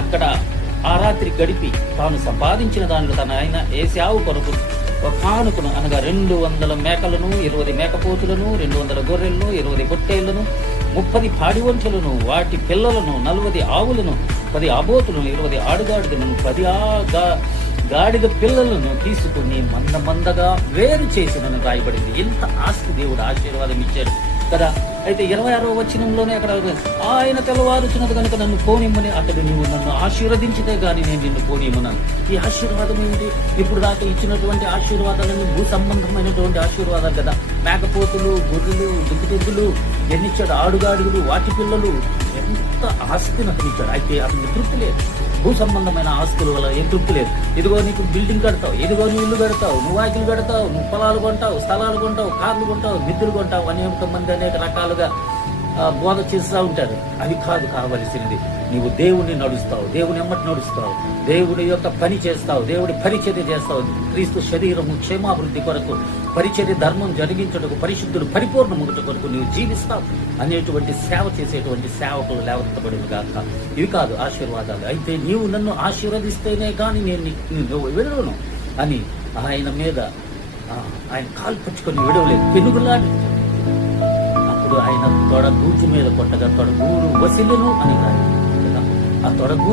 అక్కడ ఆ రాత్రి గడిపి తాను సంపాదించిన దానిలో తన ఆయన ఏశావు కొరకు ఒక కానుకను అనగా 200 మేకలను, 20 మేకపోతులను, 200 గొర్రెలను, 20 పొట్టేళ్లను, 30 పాడి వంటలను, వాటి పిల్లలను, 40 ఆవులను, 10 ఆబోతులను, 20 ఆడుగాడిదలను, 10 గాడిద పిల్లలను తీసుకుని మందగా వేరు చేసినని రాయబడింది. ఎంత ఆస్తి దేవుడు ఆశీర్వాదం ఇచ్చాడు కదా. అయితే 26వ వచనంలోనే అక్కడ ఆయన తెల్లవారుచున్నది కనుక నన్ను పోనిమ్మని అతడు, నీవు నన్ను ఆశీర్వదించితే గాని నేను నిన్ను పోనిమ్మన్నాను. ఈ ఆశీర్వాదం ఏమిటి? ఇప్పుడు దాకా ఇచ్చినటువంటి ఆశీర్వాదాలన్నీ భూ సంబంధమైనటువంటి ఆశీర్వాదాలు కదా. మేకపోతులు, గొర్రెలు, దుగ్గులు ఎన్నిచ్చాడు, ఆడుగాడుగులు, వాటి పిల్లలు, ఎంత ఆస్తిని అతనిచ్చాడు. అయితే అతనికి తృప్తి లేదు. భూ సంబంధమైన ఆస్తుల వల్ల ఏం తృప్తి లేదు. ఇదిగో నీకు బిల్డింగ్ కడతావు, ఇదిగో నువ్వు ఇల్లు కడతావు, నువ్వు వాకిలు కడతావు, నువ్వు పొలాలు కొంటావు, స్థలాలు కొంటావు, కార్లు కొంటావు, మిద్దులు కొంటావు, అనేక మంది అనేక రకాలుగా బోధ చేస్తూ ఉంటారు. అది కాదు కావలసినది. నీవు దేవుణ్ణి నడుస్తావు, దేవుని ఎమ్మటి నడుస్తావు, దేవుడి యొక్క పని చేస్తావు, దేవుడి పరిచర్య చేస్తావు, క్రీస్తు శరీరము క్షేమాభివృద్ధి కొరకు, పరిచర్య ధర్మం జరిగించటకు, పరిశుద్ధులు పరిపూర్ణముగుట కొరకు నీవు జీవిస్తావు అనేటువంటి సేవ చేసేటువంటి సేవకులు లేవనెత్తబడిన గాక. ఇవి కాదు ఆశీర్వాదాలు. అయితే నీవు నన్ను ఆశీర్వదిస్తేనే కానీ నేను విడవను అని ఆయన మీద ఆయన కాలు పట్టుకొని విడవలేదు. పెనుగులాడి ఆయన తొడ గూజు మీద కొట్టగా తొడగూరు వసిలను అని రాయి. ఆ తొడగూ